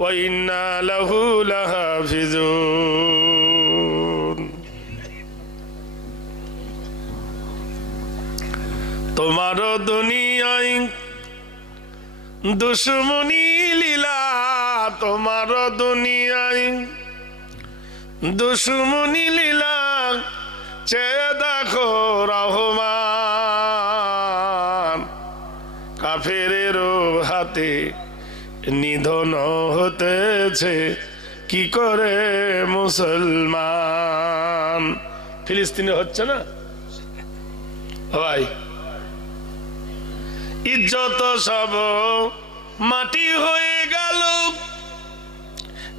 ওয়া ইন্না লাহু লাহাফিজুন। তোমার দুনিয়ায় দুশ্মনী লীলা, তোমার দুনিয়ায় দুশ্মনী লীলা, চেয়ে দেখো রহমান। কাফেরের হাতে নিধন হতেছে কি করে মুসলমান। ফিলিস্তিনে হচ্ছে না ভাই? ইজ্জত সব মাটি হয়ে গেল,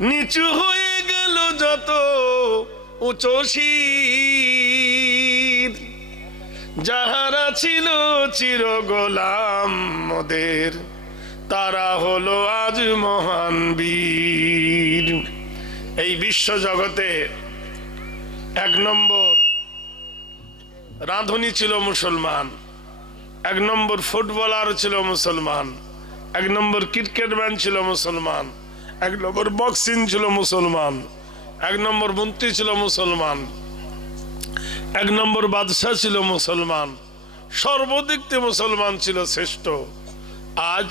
নিচু হয়ে গেল যত উচ্চ শির। যাহারা ছিল চির গোলাম মোদের, তারা হলো আজ মহান বীর। এই বিশ্ব জগতে এক নম্বর রাঁধুনি ছিল মুসলমান, এক নম্বর ফুটবলার ছিল মুসলমান, এক নম্বর ক্রিকেটম্যান ছিল মুসলমান, এক নম্বর বক্সিং ছিল মুসলমান, এক নম্বর মন্ত্রী ছিল মুসলমান, এক নম্বর বাদশাহ ছিল মুসলমান। সর্বদিক থেকে মুসলমান ছিল শ্রেষ্ঠ। আজ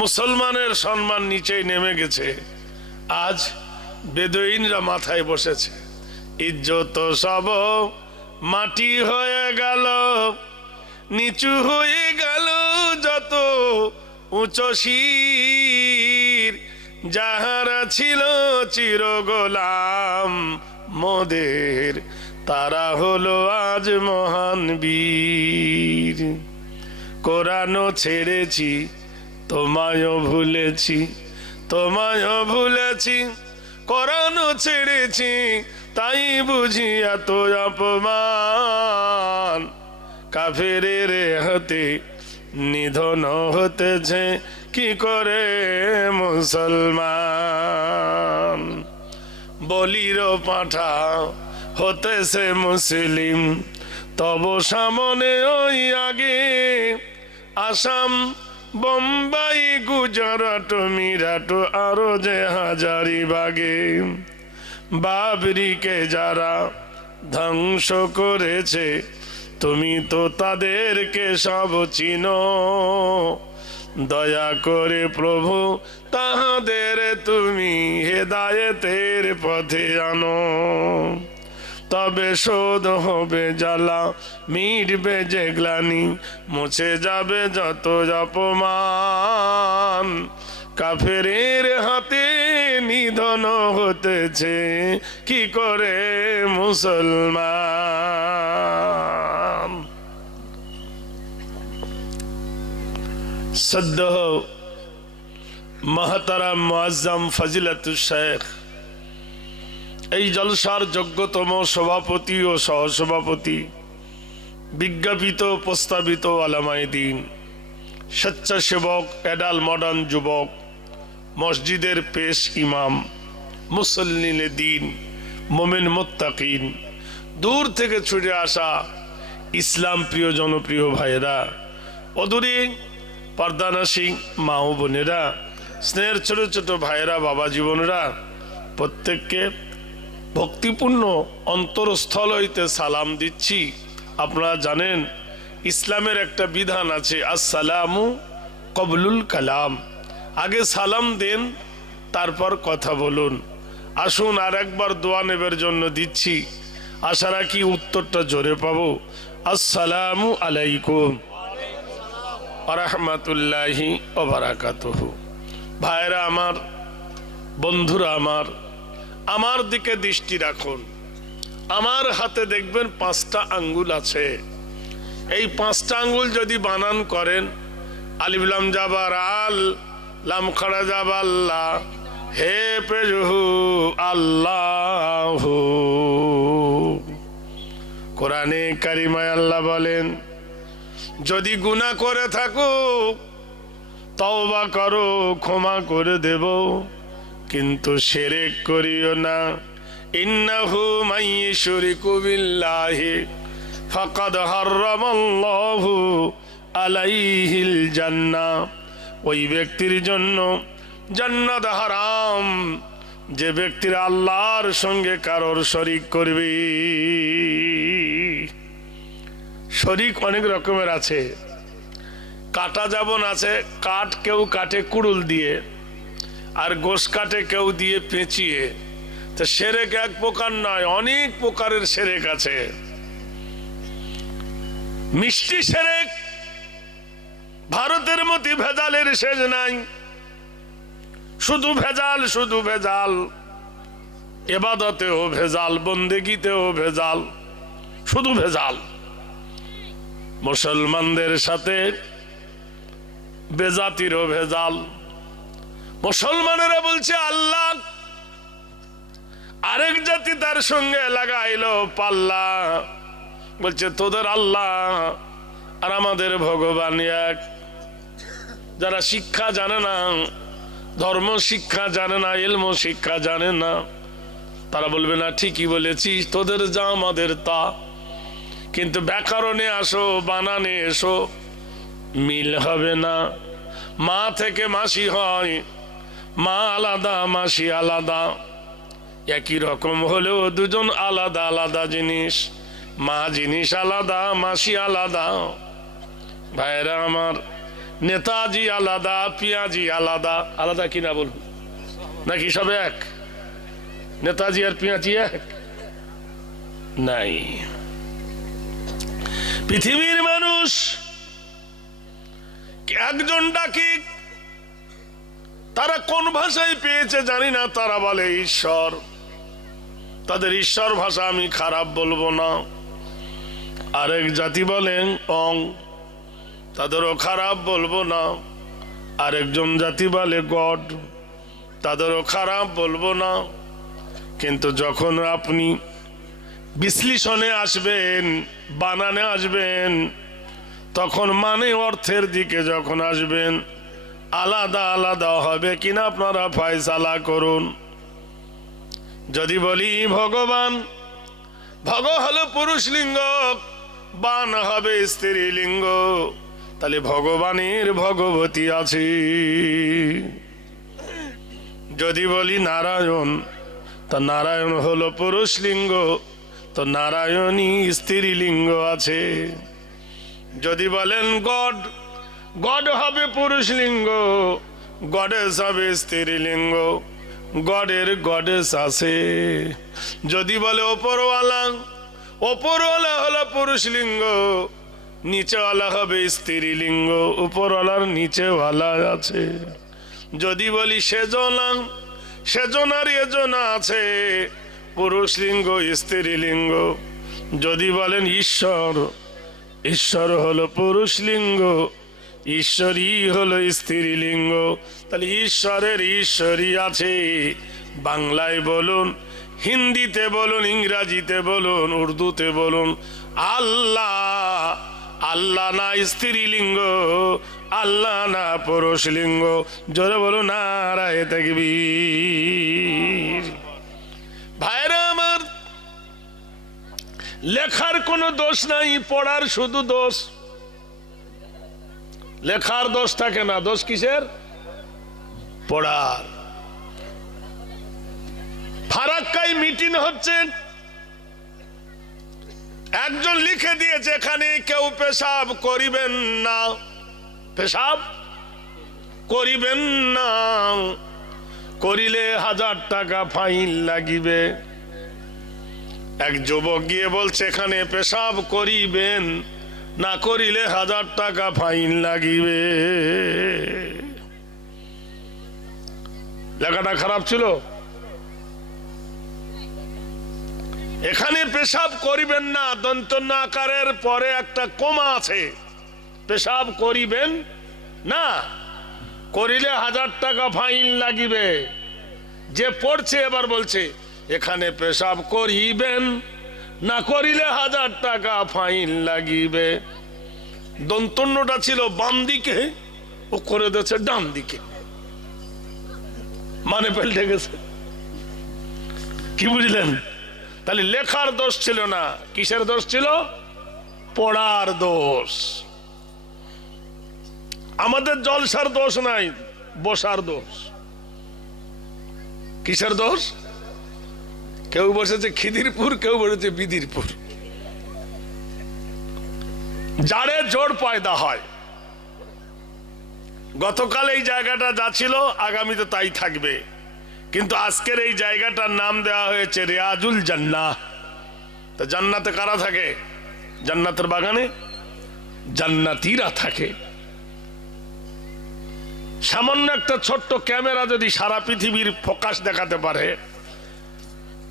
মুসলমানের সম্মান নিচেই নেমে গেছে। আজ বেদুইনরা মাথায় বসেছে। ইজ্জত সব মাটি হয়ে গেল, নিচু হয়ে গেল যত উচ্চ শির। যাহারা ছিল চির গোলাম মোদের, তারা হলো আজ মহান বীর। কোরআনও ছেড়েছি, তোমায়ও ভুলেছি, তোমায়ও ভুলেছি। কোরআনও ছেড়েছি, তাই বুঝি এত অপমান। কাফেরের হাতে নিধন হতেছে কি করে মুসলমান। বলির পাঠা হতেছে মুসলিম, তব সামনে ওই আগে আসাম, বোম্বাই, গুজরাট, মিরাট, আরো যে হাজারিবাগে। বাবরিকে যারা ধ্বংস করেছে, তুমি তো তাদেরকে সব চিনো। দয়া করে প্রভু তাহাদের তুমি হেদায়েতের পথে আনো। তবে শোধ হবে জ্বালা, মিটবে যে গ্লানি, মুছে যাবে যত অপমান। কাফেরের হাতে নিধন হতেছে কি করে মুসলমান। সদ্য মহতারাম মুআজ্জম ফজিলাতুল শেখ, এই জলসার যোগ্যতম সভাপতি ও সহসভাপতি, বিজ্ঞাপিত প্রস্তাবিত আলামায়ে দ্বীন, স্বেচ্ছাসেবক, এডাল মডার্ন যুবক, মসজিদের পেশ ইমাম, মুসল্লিনে দ্বীন, মোমেন মুত্তাকিন, দূর থেকে ছুটে আসা ইসলাম প্রিয় জনপ্রিয় ভাইয়েরা, অদূরে পর্দানাসী মা ও বোনেরা, স্নেহের ছোট ছোট ভাইয়েরা, বাবা জীবনরা, প্রত্যেককে ভক্তিপূর্ণ অন্তরস্থল হইতে সালাম দিচ্ছি। আপনারা জানেন ইসলামের একটা বিধান আছে, আসসালামু কবলুল কালাম। আগে সালাম দেন, তারপর কথা বলুন। আসুন আর একবার দোয়া নেবের জন্য দিচ্ছি, আশা রাখি উত্তরটা জোরে পাবো। আসসালামু আলাইকুম ওয়া রাহমাতুল্লাহি ওয়া বারাকাতুহু। ভাইরা আমার, বন্ধুরা আমার, আমার দিকে দৃষ্টি রাখুন। আমার হাতে দেখবেন 5টা আঙ্গুল আছে। এই 5টা আঙ্গুল যদি বানান করেন, আলিফ লাম জাবার আল, লাম খাড়া জাবা আল্লাহ, হে পেজহু আল্লাহু। কোরআনে কারিমায় আল্লাহ বলেন, যদি গুনাহ করে থাকো তওবা করো, ক্ষমা করে দেব, কিন্তু শিরক করিও না। ইন্নাহু মান ইউশরিকু বিল্লাহি ফাকাদ হারামাল্লাহু আলাইহিল জান্নাহ। ওই ব্যক্তির জন্য জান্নাত হারাম যে ব্যক্তিরা আল্লাহর সঙ্গে কারোর শরীক করবে। শরীক অনেক রকমের আছে। কাটা যেমন আছে, কাঠ কেউ কাটে কুড়ুল দিয়ে, আর গোশ কাটে কেউ দিয়ে পেঁচিয়ে। তো শিরক এক প্রকার নয়, অনেক প্রকারের শিরক আছে। মিষ্টি শিরক, ভারতের মতো ভেজালের শেষ নাই, শুধু ভেজাল, শুধু ভেজাল। ইবাদতেও ভেজাল, বন্দেগীতেও ভেজাল, শুধু ভেজাল। মুসলমানদের সাথে বেজাতিরও ভেজাল। মুসলমানেরা বলছে আল্লাহ, আরেক জাতি তার সঙ্গে লাগাইলো পাল্লা, বলছে তোদের আল্লাহ আর আমাদের ভগবান এক। যারা শিক্ষা জানে না, ধর্ম শিক্ষা জানে না, ইলম শিক্ষা জানে না, তারা বলবে না ঠিকই বলেছিস, তোদের যা আমাদের তা। কিন্তু ব্যাকরণে আসো, বানানে এসো, মিল হবে না। মা থেকে মাসি হয়, মা আলাদা মাসি আলাদা, একই রকম হলেও দুজন আলাদা আলাদা জিনিস। মা জিনিস আলাদা, মাসি আলাদা। ভাইরা আমার, নেতাজি আলাদা, পিয়াজি আলাদা। আলাদা কিনা বলুন, নাকি সব এক? নেতাজি আর পিয়াজি এক নাই। পৃথিবীর মানুষ একজন ডাকি, তারা কোন ভাষায় পেয়েছে জানি না, তারা বলে ঈশ্বর। তাদের ঈশ্বর ভাষা আমি খারাপ বলবো না। আরেক জাতি বলেন অং, তাদেরও খারাপ বলবো না। আরেকজন জাতি বলে গড, তাদেরও খারাপ বলবো না। কিন্তু যখন আপনি বিশ্লেষণে আসবেন, বানানে আসবেন, তখন মানে অর্থের দিকে যখন আসবেন, আলাদা আলাদা হবে কিনা আপনারা ফয়সালা করুন। যদি বলি ভগবান, ভগ হলো পুরুষ লিঙ্গ, বান হবে স্ত্রী লিঙ্গ, তাহলে ভগবানের ভগবতী আছে। যদি বলি নারায়ণ, তা নারায়ণ হলো পুরুষ লিঙ্গ, তো নারায়ণী স্ত্রী লিঙ্গ আছে। যদি বলেন গড, গড হবে পুরুষ লিঙ্গ, গডেস হবে স্ত্রী লিঙ্গ, গডের গডেস আছে। যদি বলে ওপরওয়ালা, ওপরওয়ালা হলো পুরুষ লিঙ্গ, নিচেওয়ালা হবে স্ত্রী লিঙ্গ, উপরওয়ালার নিচেওয়ালা আছে। যদি বলি সেজনা, সেজনার এজনা আছে, পুরুষ লিঙ্গ স্ত্রী লিঙ্গ। যদি বলেন ঈশ্বর, ঈশ্বর হলো পুরুষ লিঙ্গ, ঈশ্বরী হলো স্ত্রী লিঙ্গ। তাহলে ঈশ্বরের ঈশ্বরী আছে। বাংলায় বলুন, হিন্দিতে বলুন, ইংরাজিতে বলুন, উর্দুতে বলুন, আল্লাহ। আল্লাহ না স্ত্রীলিঙ্গ, আল্লাহ না পুরুষ লিঙ্গ। জোরে বলুন নারায়ে তাকবীর। ভাইরা আমার, লেখার কোনো দোষ নাই, পড়ার শুধু দোষ। লেখার দোষ থাকে না, দোষ কিসের? পড়ার। ফারাক্কায় মিটিং হচ্ছে, একজন লিখে দিয়েছে এখানে কেউ পেশাব করিবেন না, পেশাব করিবেন না, করিলে 1000 টাকা ফাইন লাগিবে। এক যুবক গিয়ে বলছে এখানে পেশাব করিবেন না, করিলে 1000 টাকা ফাইন লাগিবে। লেখাটা খারাপ ছিল। এখানে পেশাব করিবেন না, দন্তন্য আকারের পরে একটা কমা আছে, পেশাব করিবেন না, করিলে 1000 টাকা ফাইন লাগিবে। যে পড়ছে এবার বলছে এখানে পেশাব করিবেন না, করিলে 1000 টাকা ফাইন লাগিবে। দন্তন্যটা ছিল বাম দিকে, ও করে দিয়েছে ডান দিকে, মানে পাল্টে গেছে। কি বুঝলেন? তাহলে লেখার দোষ ছিল না, কিসের দোষ ছিল? পড়ার দোষ। আমাদের জলসার দোষ নাই, বসার দোষ। কিসের দোষ? কেউ বসেছে খিদিরপুর, কেউ বসেছে বিদিরপুর। যারে জোর পয়দা হয়। গতকাল এই জায়গাটা যা ছিল আগামীতে তাই থাকবে, কিন্তু আজকের এই জায়গাটার নাম দেওয়া হয়েছে রিয়াজুল জান্নাহ। তো জান্নাতে কারা থাকে? জান্নাতের বাগানে জান্নাতীরা থাকে। সামান্য একটা ছোট্ট ক্যামেরা যদি সারা পৃথিবীর ফোকাস দেখাতে পারে,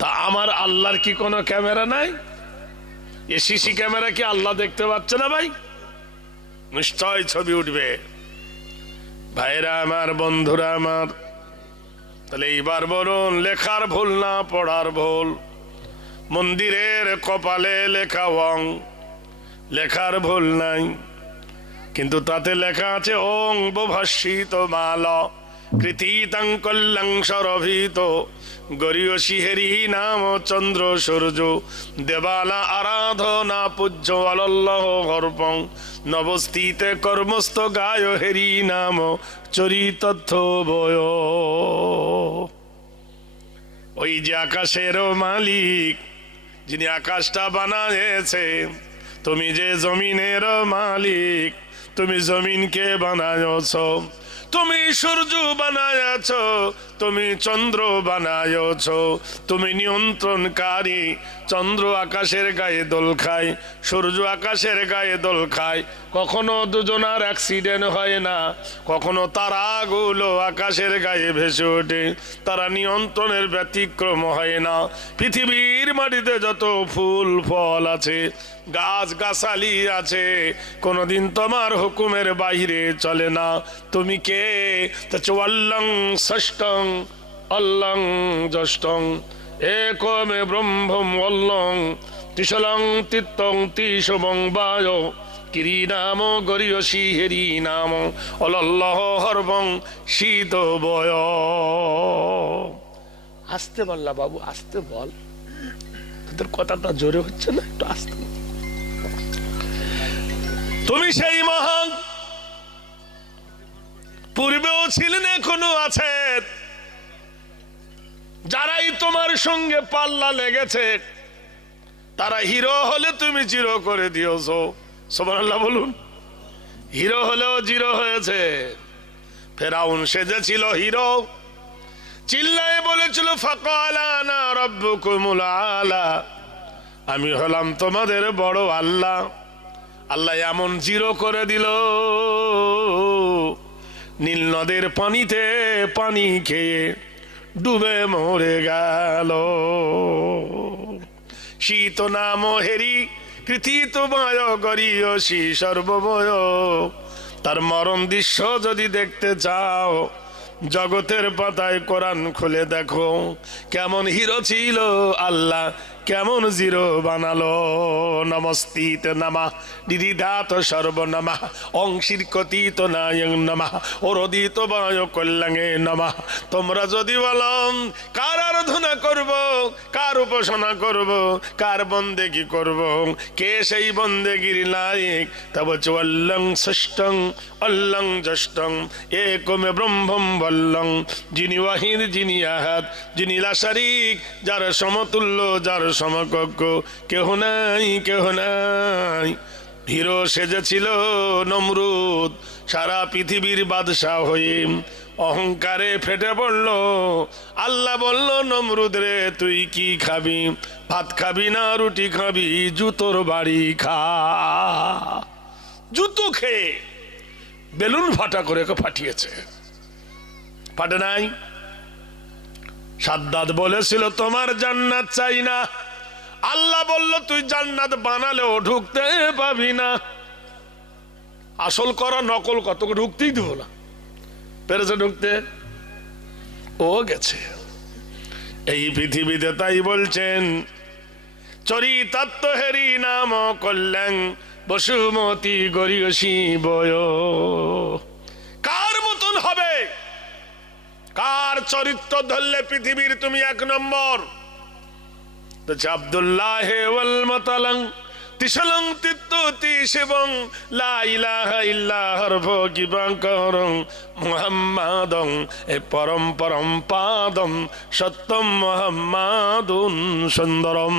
তা আমার আল্লাহর কি কোনো ক্যামেরা নাই? এ সিসি ক্যামেরা কি আল্লাহ দেখতে পাচ্ছে না ভাই? নিশ্চয় ছবি উঠবে। ভাইরা আমার, বন্ধুরা আমার, তাহলে এইবার বলুন, লেখার ভুল না পড়ার ভুল? মন্দিরের কপালে লেখা ওং, লেখার ভুল নাই, কিন্তু তাতে লেখা আছে ওং বভাসিত মাল কৃতিতং কল্যাং সরভিত গরিয়সী হেরি নাম চন্দ্র সূর্য দেবালা আরাধনা পূজ্য আল্লাহ হর্পং নবস্থিতে কর্মস্থ গায় হেরি নাম চরিতথ্য বয়। ওই যে আকাশের মালিক, যিনি আকাশটা বানায়েছে, তুমি যে জমিনের মালিক, তুমি জমিনকে বানায়ছ, তুমি সূর্য বানায়ছ, তুমি চন্দ্র বানায়ছ, তুমি নিয়ন্ত্রণকারী। চন্দ্র আকাশের গায়ে দোল খায়, সূর্য আকাশের গায়ে দোল খায়, কখনো দুজনার অ্যাক্সিডেন্ট হয় না, কখনো তারাগুলো আকাশের গায়ে ভেসে ওঠে, তারা নিয়ন্ত্রণের ব্যতিক্রম হয় না। পৃথিবীর মাটিতে যত ফুল ফল আছে, গাছ গাছালি আছে, কোনদিন তোমার হুকুমের বাইরে চলে না। তুমি কে? অল্লং ষষ্ঠং অল্লং জ্যেষ্ঠং একমে ব্রহ্মম অল্লং ত্রিশলং তিত্তং ত্রিশমং বায় কিরিনাম গরিয়সী হেরি নাম অলল্লহ হর্বং শীত বয়। আসতে বললা বাবু, আসতে বল, তোদের কথাটা জোরে হচ্ছে না, একটু আসতে। তুমি সেই মহান, পূর্বেও ছিলেন, এখনো আছেন। যারাই তোমার সঙ্গে পাল্লা লেগেছে, তারা হিরো হলে তুমি জিরো করে দিয়েছো। সুবহানাল্লাহ বলুন। হিরো হলেও জিরো হয়েছে। ফেরাউন সেজেছিল হিরো, চিল্লায়ে বলেছিল ফাকালা আনা রাব্বুকুমুল আলা, আমি হলাম তোমাদের বড় আল্লাহ। আল্লাহ এমন জিরো করে দিল, নীল নদের পানিতে পানি খেয়ে ডুবে মরে গেল। শীত নাম হেরি কৃতিত মায় গরিয়সী সর্বময়। তার মরণ দৃশ্য যদি দেখতে চাও, জগতের পাতায় কোরআন খুলে দেখো, কেমন হিরো ছিল আল্লাহ, কেমন জিরো বানালো। নমস্তিত নামা দিদিধাত সর্বনামা অংশীর কথিত নায়ং নামা অরদিত বায় কল্যাঙে নামা। তোমরা যদি বলো কার আরাধনা করব, কার উপাসনা করব, কার বন্দেগি করব, কে সেই বন্দেগির লায়ক, তব অল্লং ষষ্ঠং অল্লং জ্যেষ্ঠং একমে ব্রহ্মম বল্লং, যিনি ওয়াহিদ, যিনি আহাদ, যিনি লা শারীক, যার সমতুল্য, যার সমকক্ষ কেহ নাই, কেহ নাই। হিরো সেজেছিল নমরুদ, সারা পৃথিবীর বাদশাহ হয়ে অহংকারে ফেটে পড়ল। আল্লাহ বলল, নমরুদ রে, তুই কি খাবি? ভাত খাবি না রুটি খাবি? জুতোর বাড়ি খা। জুতো খেয়ে বেলুন ফাটা করে ফাটিয়েছে, ফাটে নাই? সাদ্দাত বলেছিল তোমার জান্নাত চাই না, আল্লাহ বলল তুই জান্নাত বানালেও ঢুকতে পাবি না। আসল করা নকল কত ঢুকতেই দেব না, পেরেছে ঢুকতে? ও গেছে এই পৃথিবীতে। তাই বলছেন চরিতাত্ম হেরি নাম কল্যাণ বসুমতি গরিয়সী বয়। কার মতন হবে, কার চরিত্র ধরলে পৃথিবীর তুমি এক নম্বর? আব্দুল্লাহ ওয়াল মাতালাং তিসলং তিত্ততি শিবং লা ইলাহা ইল্লা হরফো কিবাঙ্করং মুহাম্মাদং এ পরম পরম পাদম সত্যম মুহাম্মাদুন সুন্দরম।